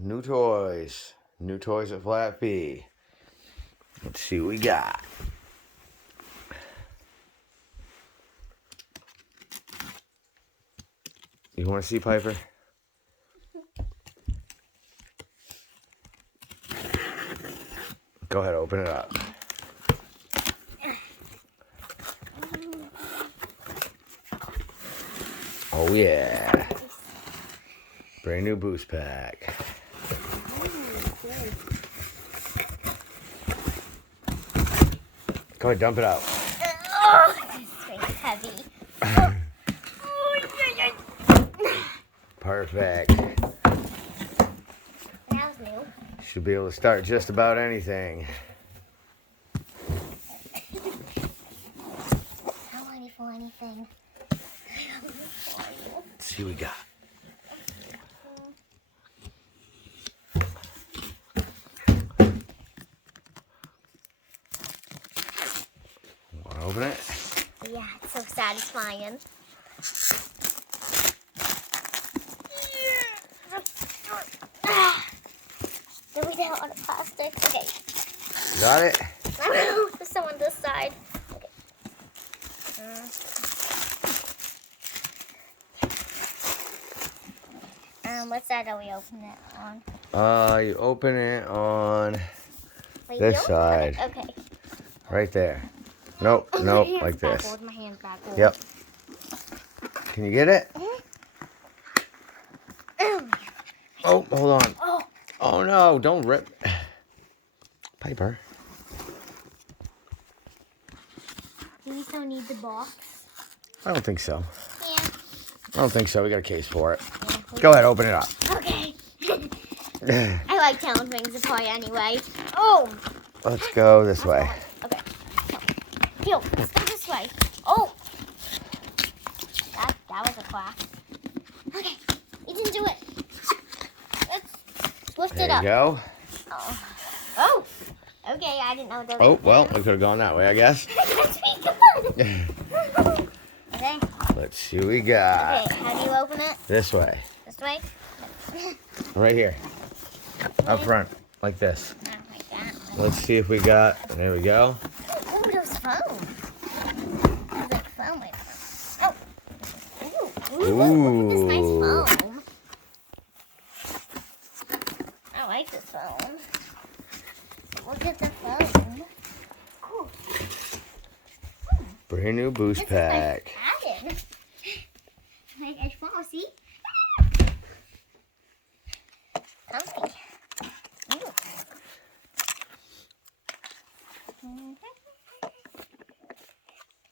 New toys. New toys at Flat Fee. Let's see what we got. You want to see, Piper? Go ahead, open it up. Oh yeah. Brand new boost pack. Go ahead, dump it out. Oh, this thing's heavy. Perfect. That was new. Should be able to start just about anything. I'm ready for anything. Let's see what we got. Want to open it? Yeah, it's so satisfying. Then we down on the plastic. Okay. Got it? There's some on this side. Okay. What side are we opening it on? You open it on Wait, this you? side. Okay. Right there. Nope, Oh, nope, my hand's like this. backward. My hand's backward. Yep. Can you get it? Oh, hold on. Oh. Oh no, don't rip. Piper. Do we still need the box? I don't think so. Yeah. I don't think so. We got a case for it. Yeah, Go ahead, open it up. Okay. I like telling things apart anyway. Oh. Let's go this way. Okay. Heel, let's go this way. Oh. That was a clap. Okay. You can do it. Let's lift it There up. you go. Oh. Oh. Okay, I didn't know there was. Oh, well, we could have gone that way, I guess. Okay. Let's see what we got. Okay, how do you open it? This way. This way? Right here. Up front, like this. Oh, like that. Let's see if we got. There we go. Oh, there's foam. There's like foam right there. Oh. Ooh. Look at this nice foam. I like this foam. Look at the foam. Cool. Brand new boost This pack. is nice padded. Like I fall, see? Comfy. Ooh.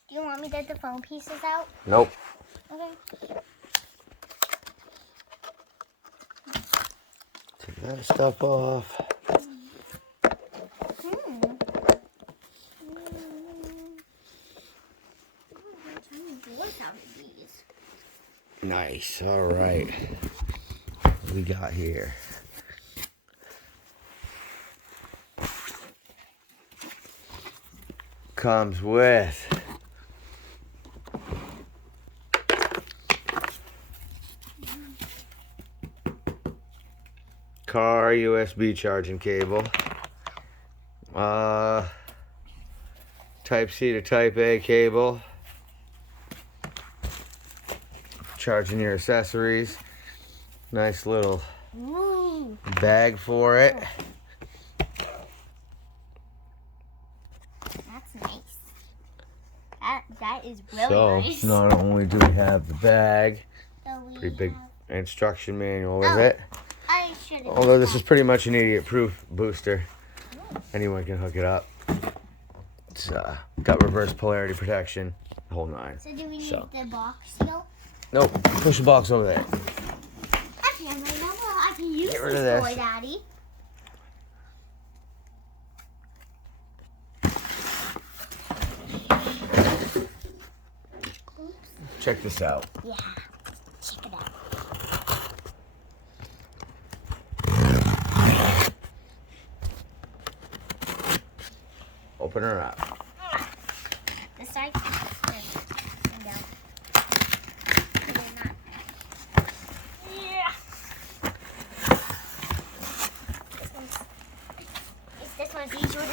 Do you want me to get the foam pieces out? Nope. Okay. Take that stuff off. Nice. All right. What we got here? Comes with car USB charging cable. Type C to Type A cable. Charging your accessories. Nice little bag for it. That's nice. That is really So nice. not only do we have the bag, So we pretty big have- instruction manual with Oh. it. I should have. Although this is pretty much an idiot-proof booster. Anyone can hook it up. It's got reverse polarity protection, the whole nine. So do we need So. the box still? Nope, push the box over there. Actually, I might know I can use Get rid this of this. toy, Daddy. Check this out. Yeah. Check it out. Open her up. This side? There. Down. Yeah.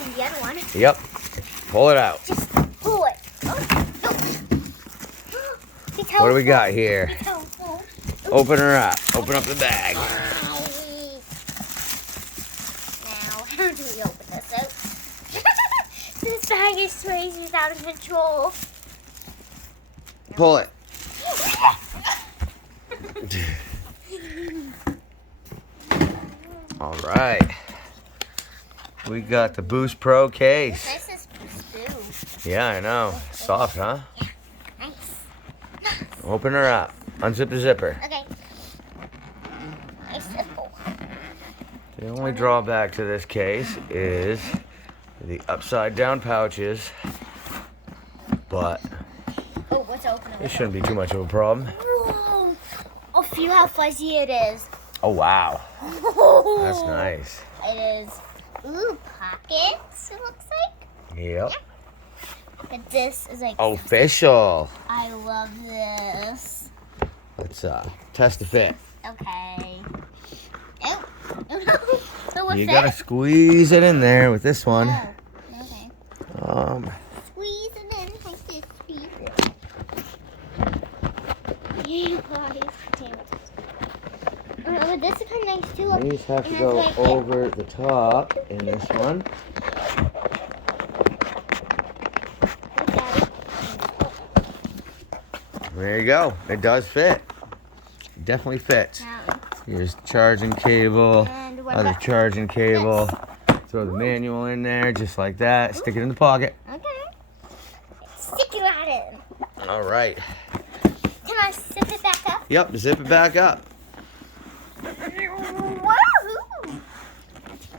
in the other one. Yep. Pull it out. Just pull it. What do we got here? Be careful. Open her up. Open up the bag. Now, how do we open this out? This bag is crazy, out of control. Pull it. All right. We got the Boost Pro case. This is Boost. Yeah, I know. Soft, huh? Yeah, nice. Open her up. Unzip the zipper. Okay. Nice simple. The only drawback to this case is the upside down pouches, but Oh, what's open? it shouldn't be too much of a problem. Whoa! Oh, feel how fuzzy it is. Oh, wow. That's nice. It is. Ooh, pockets, it looks like. Yep. But this is like. Official. I love this. Let's test the fit. Okay. Oh, no. So what's You that? gotta squeeze it in there with this one. Oh, okay. Squeeze it in like this. Squeeze it. You guys. Damn it. But this is kind of nice too. These have to And go it's like over the top in this one. Look at it. There you go. It does fit. Definitely fits. Now, Here's charging cable, and what other about charging cable. this? Throw the manual in there just like that. Stick it in the pocket. Okay. Stick it right in. All right. Can I zip it back up? Yep, zip it back up. Woohoo!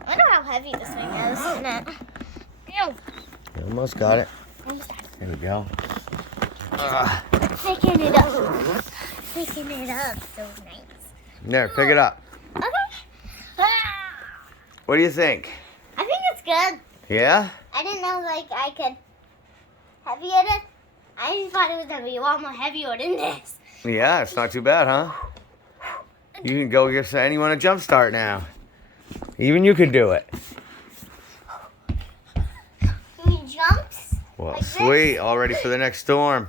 I wonder how heavy this thing is, isn't it? Ew. You almost got it. Almost got it. There we go. Picking it up. Picking it up. So nice. There, pick it up. Okay. Ah, What do you think? I think it's good. Yeah? I didn't know like I could heavy it. I just thought it was gonna be a lot more heavier than this. Yeah, it's not too bad, huh? You can go give anyone a jump start now. Even you could do it. Can we jumps? Well, Like this? sweet. All ready for the next storm.